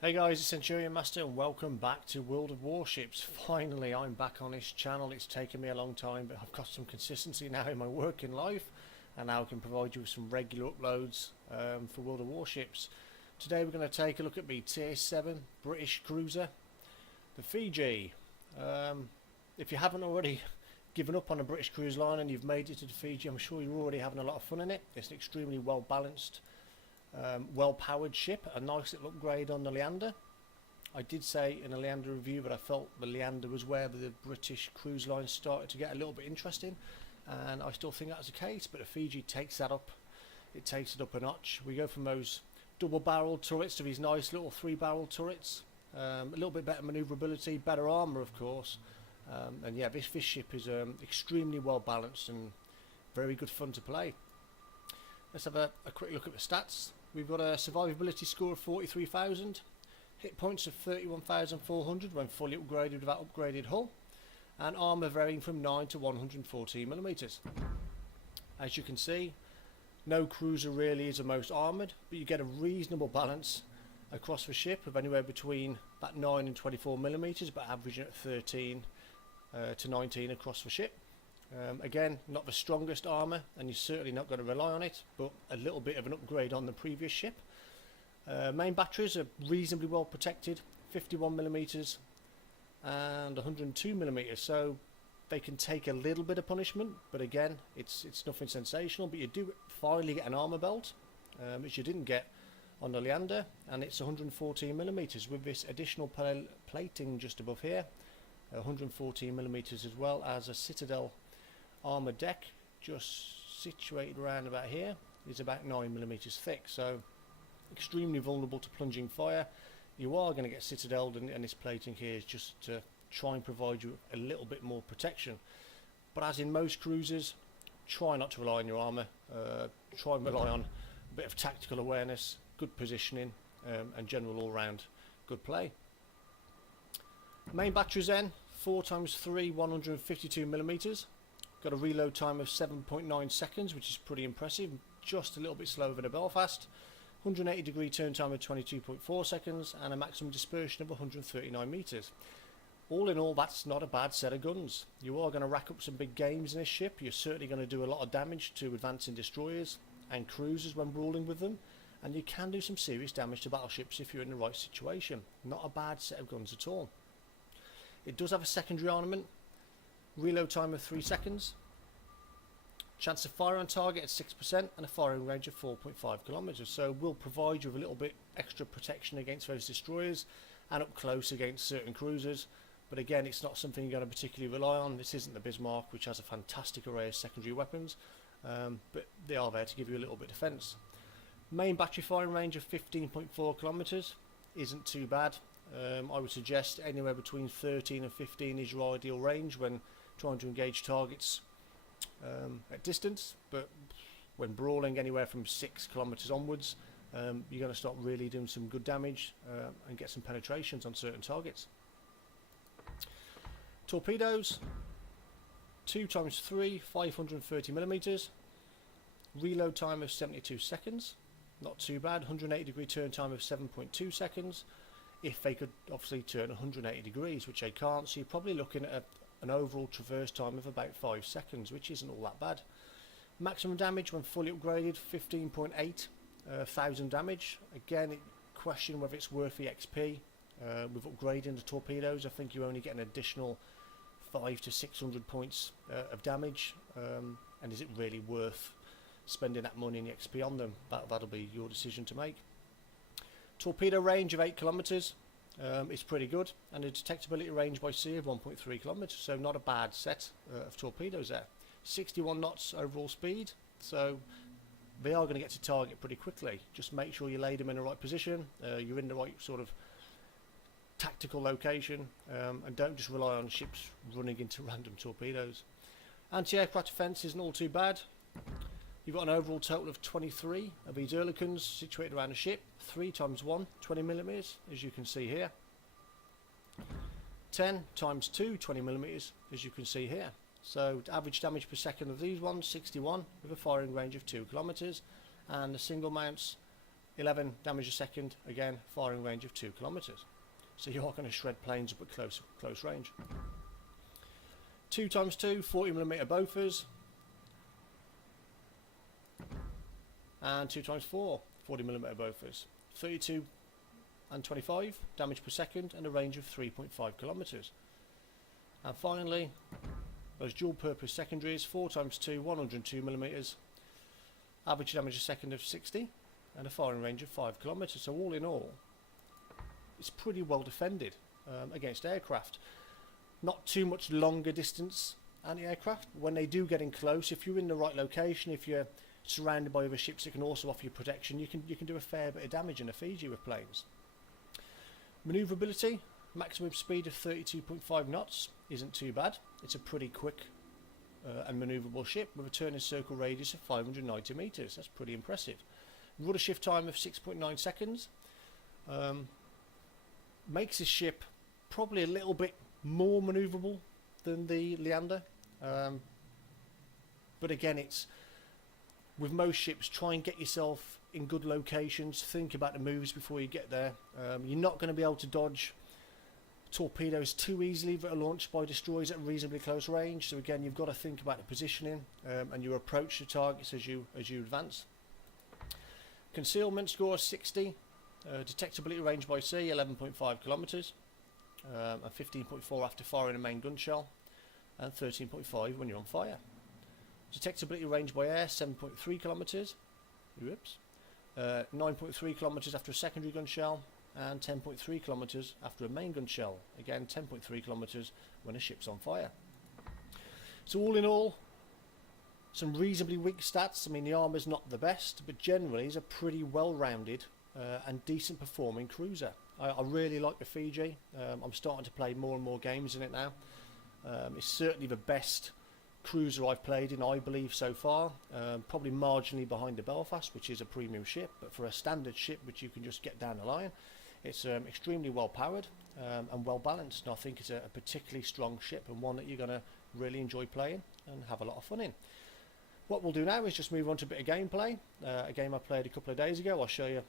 Hey guys, it's Centurion Master and welcome back to World of Warships. Finally, I'm back on this channel. It's taken me a long time, but I've got some consistency now in my working life, and now I can provide you with some regular uploads for World of Warships. Today we're going to take a look at the Tier 7 British cruiser, the Fiji. If you haven't already given up on a British cruise line and you've made it to the Fiji, I'm sure you're already having a lot of fun in it. It's an extremely well balanced, well-powered ship, a nice little upgrade on the Leander. I did say in a Leander review that I felt the Leander was where the British cruise lines started to get a little bit interesting, and I still think that's the case, but the Fiji takes that up. It takes it up a notch. We go from those double-barreled turrets to these nice little three-barreled turrets. A little bit better manoeuvrability, better armour of course, and yeah, this ship is extremely well balanced and very good fun to play. Let's have a quick look at the stats. We've got a survivability score of 43,000, hit points of 31,400 when fully upgraded with that upgraded hull, and armour varying from 9 to 114mm. As you can see, no cruiser really is the most armoured, but you get a reasonable balance across the ship of anywhere between about 9 and 24mm, but averaging at 13 to 19 across the ship. Again, not the strongest armour, and you're certainly not going to rely on it, but a little bit of an upgrade on the previous ship. Main batteries are reasonably well protected, 51mm and 102mm, so they can take a little bit of punishment, but again, it's nothing sensational. But you do finally get an armour belt, which you didn't get on the Leander, and it's 114mm with this additional plating just above here, 114mm, as well as a Citadel armour deck just situated around about here, is about 9mm thick, so extremely vulnerable to plunging fire. You are going to get citadeled, and this plating here is just to try and provide you a little bit more protection. But as in most cruisers, try not to rely on your armour, try and rely on a bit of tactical awareness, good positioning, and general all-round good play. Main batteries then, 4x3 152mm. Got a reload time of 7.9 seconds, which is pretty impressive, just a little bit slower than a Belfast. 180 degree turn time of 22.4 seconds and a maximum dispersion of 139 metres. All in all, that's not a bad set of guns. You are going to rack up some big games in this ship. You're certainly going to do a lot of damage to advancing destroyers and cruisers when brawling with them, and you can do some serious damage to battleships if you're in the right situation. Not a bad set of guns at all. It does have a secondary armament. Reload time of 3 seconds, chance of fire on target at 6%, and a firing range of 4.5 kilometers. So we'll provide you with a little bit extra protection against those destroyers and up close against certain cruisers. But again, it's not something you're going to particularly rely on. This isn't the Bismarck, which has a fantastic array of secondary weapons, but they are there to give you a little bit of defence. Main battery firing range of 15.4 kilometers isn't too bad. I would suggest anywhere between 13 and 15 is your ideal range when trying to engage targets at distance, but when brawling anywhere from 6 kilometers onwards, you're going to start really doing some good damage and get some penetrations on certain targets. Torpedoes, 2x3 530mm, reload time of 72 seconds, not too bad. 180 degree turn time of 7.2 seconds, if they could obviously turn 180 degrees, which they can't, so you're probably looking at an overall traverse time of about 5 seconds, which isn't all that bad. Maximum damage when fully upgraded, 15.8 thousand damage. Again, question whether it's worth the XP. With upgrading the torpedoes, I think you only get an additional 500 to 600 points of damage, and is it really worth spending that money and the XP on them? That'll be your decision to make. Torpedo range of 8 kilometers. It's pretty good, and a detectability range by sea of 1.3 kilometers, so not a bad set of torpedoes there. 61 knots overall speed, so they are going to get to target pretty quickly. Just make sure you lay them in the right position, you're in the right sort of tactical location, and don't just rely on ships running into random torpedoes. Anti-aircraft defence isn't all too bad. You've got an overall total of 23 of these Oerlikons situated around the ship, 3x1, 20mm, as you can see here. 10x2, 20mm, as you can see here. So average damage per second of these ones, 61, with a firing range of 2 kilometers, and the single mounts 11 damage a second, again firing range of 2 kilometers. So you are going to shred planes up at close range. 2x2 40mm bofers, and 2x4 40mm bofers. 32 and 25 damage per second and a range of 3.5 kilometers. And finally, those dual purpose secondaries, 4x2 102mm, average damage a second of 60 and a firing range of 5 kilometers. So all in all, it's pretty well defended against aircraft. Not too much longer distance anti-aircraft. When they do get in close, if you're in the right location, if you're surrounded by other ships that can also offer you protection, you can do a fair bit of damage in a Fiji with planes. Manoeuvrability, maximum speed of 32.5 knots isn't too bad. It's a pretty quick and manoeuvrable ship with a turning circle radius of 590 meters. That's pretty impressive. Rudder shift time of 6.9 seconds makes this ship probably a little bit more manoeuvrable than the Leander, but again, it's with most ships, try and get yourself in good locations, think about the moves before you get there. You're not going to be able to dodge torpedoes too easily that are launched by destroyers at reasonably close range, so again you've got to think about the positioning and your approach to targets as you advance. Concealment score 60, detectability range by sea 11.5 kilometers, and 15.4 after firing a main gun shell, and 13.5 when you're on fire. Detectability range by air 7.3 kilometers, 9.3 kilometers after a secondary gun shell, and 10.3 kilometers after a main gun shell. Again, 10.3 kilometers when a ship's on fire. So all in all, some reasonably weak stats. I mean, the armour's not the best, but generally it's a pretty well-rounded and decent performing cruiser. I really like the Fiji. I'm starting to play more and more games in it now. It's certainly the best cruiser I've played in, I believe, so far. Probably marginally behind the Belfast, which is a premium ship, but for a standard ship which you can just get down the line, it's extremely well powered and well balanced, and I think it's a particularly strong ship and one that you're going to really enjoy playing and have a lot of fun in. What we'll do now is just move on to a bit of gameplay. A game I played a couple of days ago. I'll show you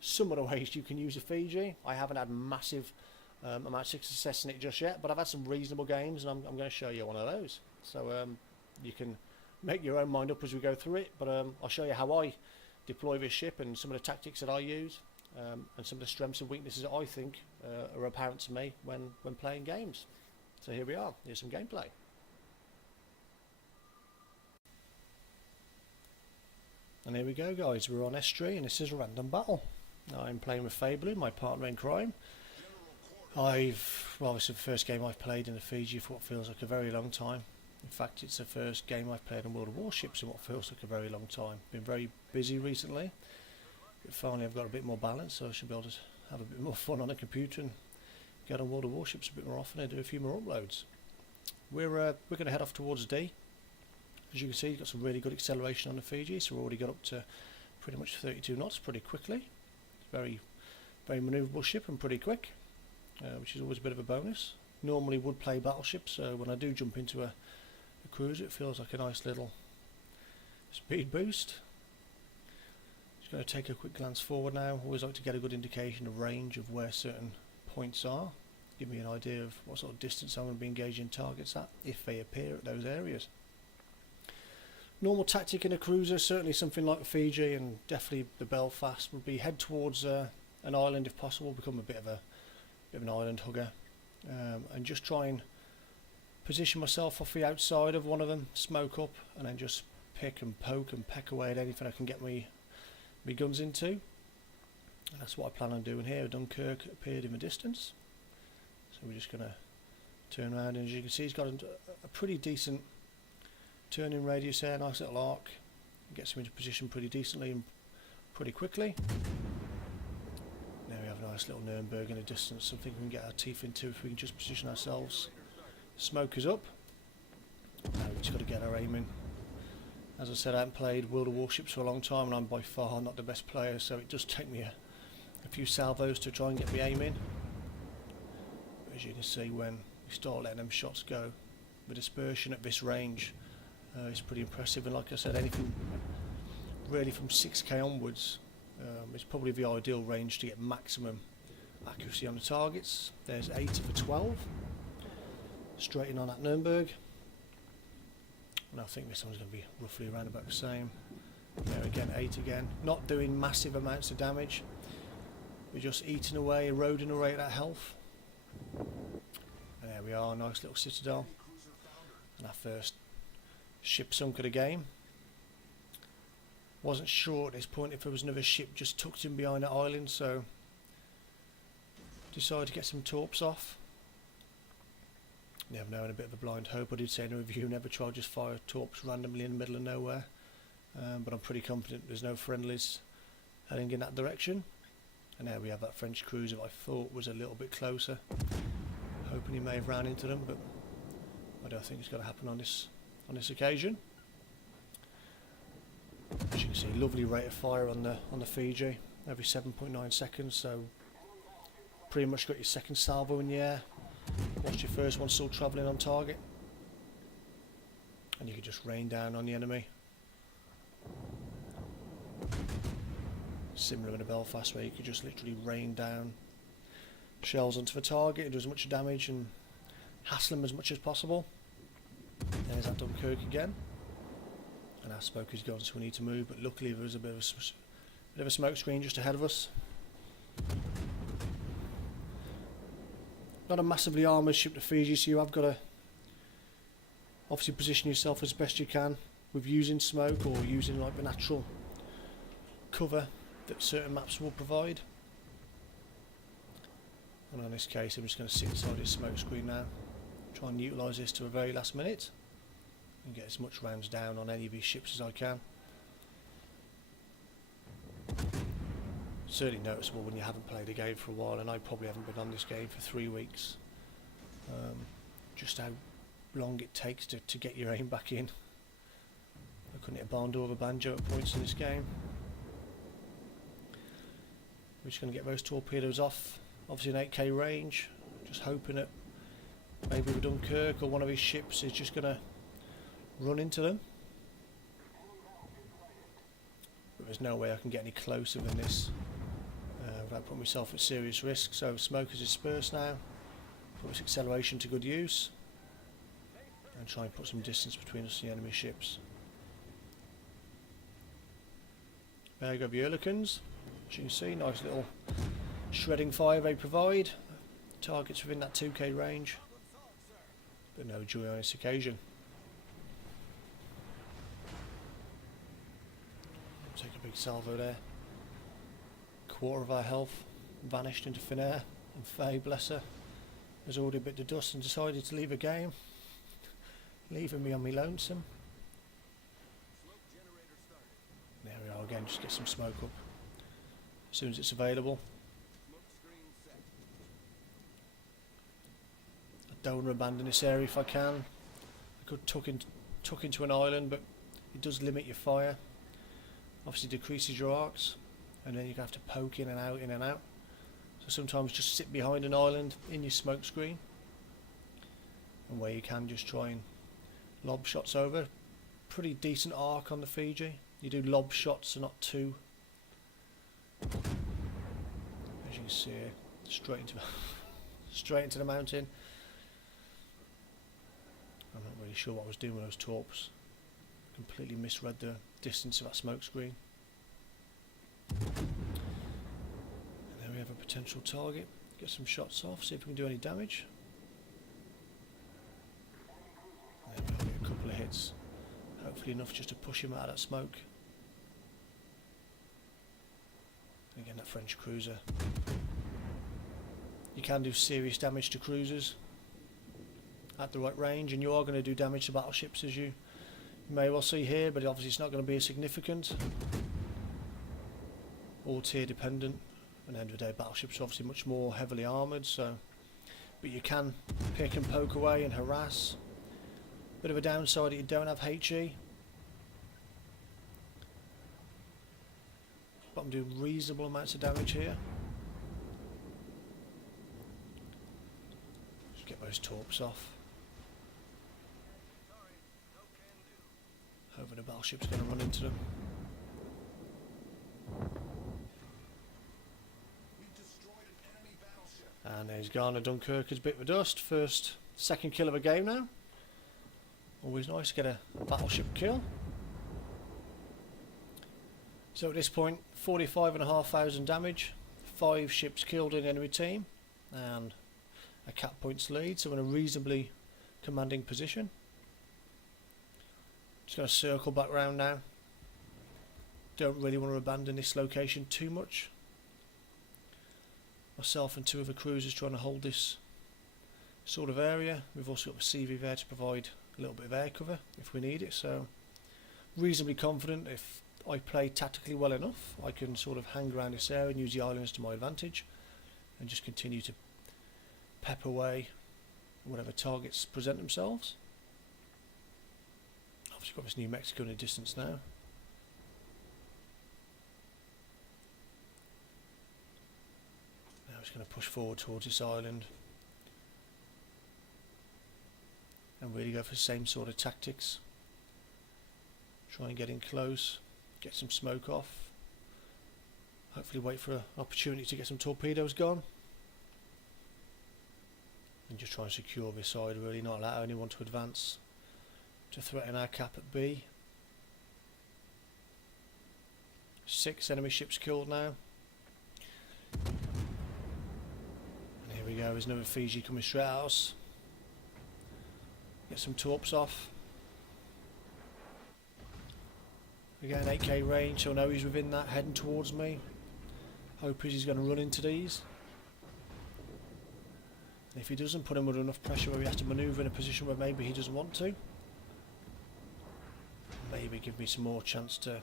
some of the ways you can use a Fiji. I haven't had massive amounts of success in it just yet, but I've had some reasonable games, and I'm going to show you one of those. So you can make your own mind up as we go through it, but I'll show you how I deploy this ship and some of the tactics that I use, and some of the strengths and weaknesses that I think are apparent to me when playing games. So here we are. Here's some gameplay. And here we go, guys. We're on S3 and this is a random battle. I'm playing with Fably, my partner in crime. Well, this is the first game I've played in the Fiji for what feels like a very long time. In fact, it's the first game I've played on World of Warships in what feels like a very long time. Been very busy recently, but finally I've got a bit more balance, so I should be able to have a bit more fun on a computer and get on World of Warships a bit more often and do a few more uploads. We're going to head off towards D. As you can see, you've got some really good acceleration on the Fiji, so we've already got up to pretty much 32 knots pretty quickly. Very, very manoeuvrable ship and pretty quick, which is always a bit of a bonus. Normally would play battleships, so when I do jump into a cruiser, it feels like a nice little speed boost. Just going to take a quick glance forward now. Always like to get a good indication of range of where certain points are. Give me an idea of what sort of distance I'm going to be engaging targets at if they appear at those areas. Normal tactic in a cruiser, certainly something like the Fiji and definitely the Belfast, would be head towards an island if possible, become a bit of an island hugger, and just try and position myself off the outside of one of them, smoke up, and then just pick and poke and peck away at anything I can get me guns into. And that's what I plan on doing here. Dunkirk appeared in the distance, so we're just going to turn around, and as you can see, he's got a pretty decent turning radius there, nice little arc, gets him into position pretty decently and pretty quickly. There we have a nice little Nuremberg in the distance, something we can get our teeth into if we can just position ourselves. Smoke is up. Now we've just got to get our aim in. As I said, I haven't played World of Warships for a long time, and I'm by far not the best player, so it does take me a few salvos to try and get the aim in. But as you can see, when we start letting them shots go, the dispersion at this range is pretty impressive, and like I said, anything really from 6k onwards It's probably the ideal range to get maximum accuracy on the targets. There's 80 for 12. Straight in on that Nuremberg. And I think this one's going to be roughly around about the same. There again, 8 again. Not doing massive amounts of damage. We're just eating away, eroding away at that health. And there we are, nice little citadel. And our first ship sunk of the game. Wasn't sure at this point if there was another ship just tucked in behind that island, so decided to get some torps off. Never know, in a bit of a blind hope. I did say in a review, never try just fire torps randomly in the middle of nowhere. But I'm pretty confident there's no friendlies heading in that direction. And there we have that French cruiser I thought was a little bit closer. Hoping he may have ran into them, but I don't think it's going to happen on this occasion. As you can see, lovely rate of fire on the Fiji, every 7.9 seconds. So pretty much got your second salvo in the air. Whilst your first one still travelling on target, and you can just rain down on the enemy. Similar in Belfast, where you could just literally rain down shells onto the target and do as much damage and hassle them as much as possible. There's that Dunkirk again, and our smoke is gone, so we need to move. But luckily, there's a bit of a smoke screen just ahead of us. Not a massively armoured ship to Fiji, so you have got to obviously position yourself as best you can with using smoke or using like the natural cover that certain maps will provide. And in this case, I'm just going to sit inside this smoke screen now, try and utilise this to a very last minute and get as much rounds down on any of these ships as I can. Certainly noticeable when you haven't played a game for a while, and I probably haven't been on this game for 3 weeks. Just how long it takes to get your aim back in. I couldn't hit a barn door of a banjo at points in this game. We're just going to get those torpedoes off. Obviously an 8k range. Just hoping that maybe the Dunkirk or one of his ships is just going to run into them. But there's no way I can get any closer than this without putting myself at serious risk. So smoke is dispersed now. Put this acceleration to good use. And try and put some distance between us and the enemy ships. There you go, the Hurricanes. As you can see, nice little shredding fire they provide. Targets within that 2k range. But no joy on this occasion. Take a big salvo there. Quarter of our health vanished into thin air, and Faye, bless her, has already bit the dust and decided to leave a game, leaving me on me lonesome. There we are again, just get some smoke up as soon as it's available. I don't want to abandon this area if I can. I could tuck into an island, but it does limit your fire. Obviously decreases your arcs, and then you have to poke in and out, in and out. So sometimes just sit behind an island in your smoke screen, and where you can just try and lob shots over. Pretty decent arc on the Fiji. You do lob shots, so not two. As you can see here, straight into the mountain. I'm not really sure what I was doing with those torps. Completely misread the distance of that smoke screen. And there we have a potential target. Get some shots off, see if we can do any damage. There we go, get a couple of hits. Hopefully enough just to push him out of that smoke. And again, that French cruiser. You can do serious damage to cruisers at the right range, and you are going to do damage to battleships, as you may well see here, but obviously it's not going to be as significant. All tier dependent. At the end of the day, battleships are obviously much more heavily armoured, so but you can pick and poke away and harass. Bit of a downside that you don't have HE. But I'm doing reasonable amounts of damage here. Just get those torps off. Hoping the battleship's going to run into them. And he's gone. Dunkirk is a bit of a dust. Second kill of a game now. Always nice to get a battleship kill. So at this point, 45,500 damage, 5 ships killed in the enemy team, and a cap points lead, so in a reasonably commanding position. Just going to circle back round now. Don't really want to abandon this location too much. Myself and 2 other cruisers trying to hold this sort of area. We've also got the CV there to provide a little bit of air cover if we need it, so reasonably confident if I play tactically well enough I can sort of hang around this area and use the islands to my advantage and just continue to pep away whatever targets present themselves. Obviously got this New Mexico in the distance now. Now it's going to push forward towards this island and really go for the same sort of tactics. Try and get in close, get some smoke off, hopefully wait for an opportunity to get some torpedoes gone, and just try and secure this side, really not allow anyone to advance to threaten our cap at B. 6 enemy ships killed now, and here we go, there's another Fiji coming straight at us. Get some torps off. Again, 8k range, so I know he's within that, heading towards me. Hope is he's going to run into these. And if he doesn't, put him under enough pressure where he has to manoeuvre in a position where maybe he doesn't want to. Maybe give me some more chance to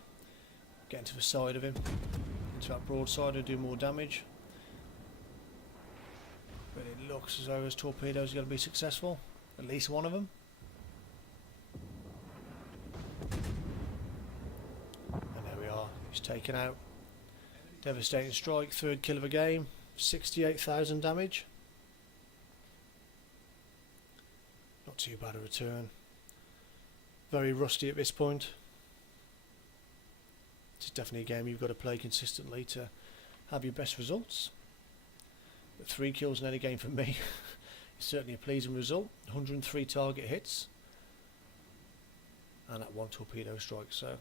get into the side of him, into that broadside and do more damage. But it looks as though his torpedoes are going to be successful. At least one of them. And there we are. He's taken out. Devastating strike. 3rd kill of a game. 68,000 damage. Not too bad a return. Very rusty at this point. It's definitely a game you've got to play consistently to have your best results. But 3 kills in any game for me. Certainly a pleasing result. 103 target hits and that 1 torpedo strike, so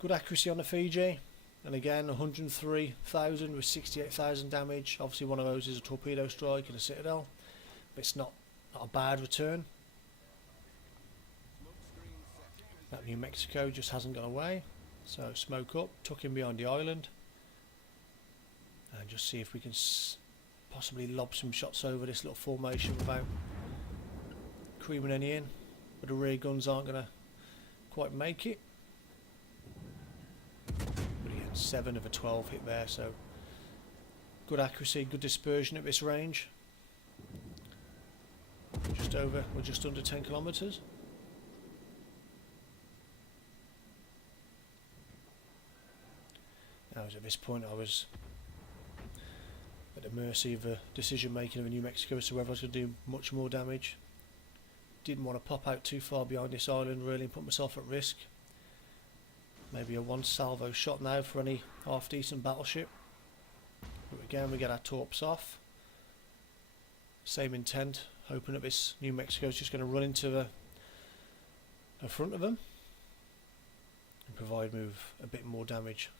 good accuracy on the Fiji, and again 103,000 with 68,000 damage. Obviously one of those is a torpedo strike and a citadel, but it's not a bad return. That New Mexico just hasn't gone away, so smoke up, tuck in behind the island and just see if we can possibly lob some shots over this little formation without creaming any in, but the rear guns aren't going to quite make it. But again, 7 of a 12 hit there, so good accuracy, good dispersion at this range. We're just under 10 kilometres. Now at this point I was at the mercy of the decision making of New Mexico as to whether I was going to do much more damage. Didn't want to pop out too far behind this island really and put myself at risk. Maybe a 1 salvo shot now for any half decent battleship. But again we get our torps off. Same intent, hoping that this New Mexico is just going to run into the front of them and provide me with a bit more damage.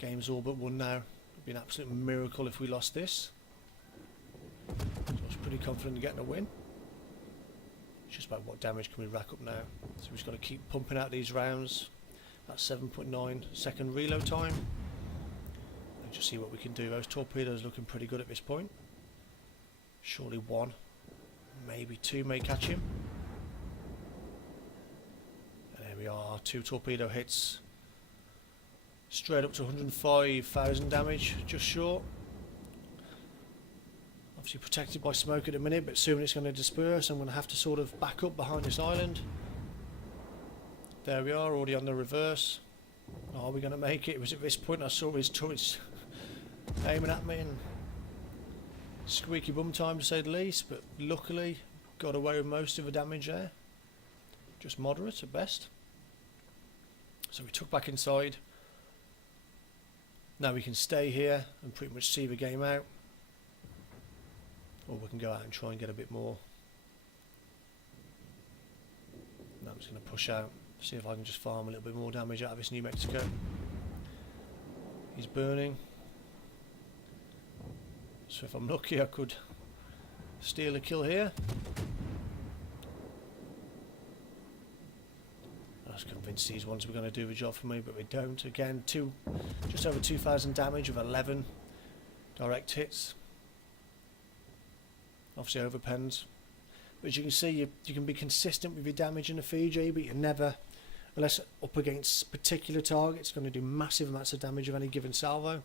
Game's all but won now. It'd be an absolute miracle if we lost this. So I was pretty confident in getting a win. It's just about what damage can we rack up now. So we've just got to keep pumping out these rounds. That's 7.9 second reload time. And just see what we can do. Those torpedoes looking pretty good at this point. Surely 1, maybe 2 may catch him. And there we are, 2 torpedo hits. Straight up to 105,000 damage, just short. Obviously protected by smoke at the minute, but soon it's going to disperse. I'm going to have to sort of back up behind this island. There we are, already on the reverse. Are we going to make it? It was at this point I saw his turrets aiming at me, and squeaky bum time to say the least, but luckily got away with most of the damage there. Just moderate at best. So we took back inside. Now we can stay here and pretty much see the game out, or we can go out and try and get a bit more. Now I'm just going to push out, see if I can just farm a little bit more damage out of this New Mexico. He's burning, so if I'm lucky I could steal a kill here. I was convinced these ones were going to do the job for me, but they don't. Again, just over 2,000 damage with 11 direct hits. Obviously overpens. But as you can see, you can be consistent with your damage in the Fiji, but you're never, unless up against particular targets, going to do massive amounts of damage of any given salvo.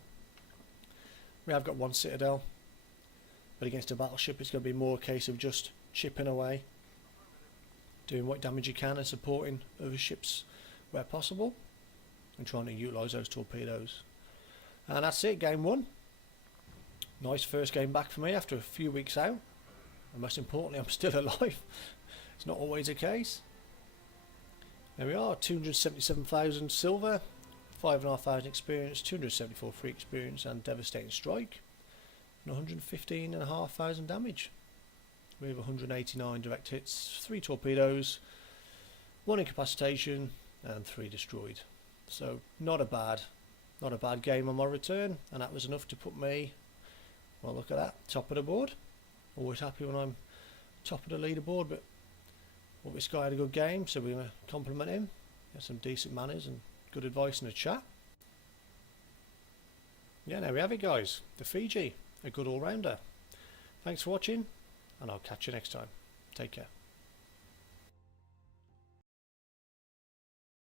We have got one citadel, but against a battleship it's going to be more a case of just chipping away, doing what damage you can and supporting other ships where possible, and trying to utilise those torpedoes. And that's it, game 1. Nice first game back for me after a few weeks out, and most importantly I'm still alive. It's not always the case. There we are, 277,000 silver, 5,500 experience, 274 free experience and devastating strike, and 115,500 damage. We have 189 direct hits, 3 torpedoes, 1 incapacitation and 3 destroyed. So not a bad game on my return, and that was enough to put me, well, look at that, top of the board. Always happy when I'm top of the leaderboard, but well, this guy had a good game, so we're going to compliment him. He had some decent manners and good advice in the chat. Yeah, there we have it, guys. The Fiji, a good all-rounder. Thanks for watching, and I'll catch you next time. Take care.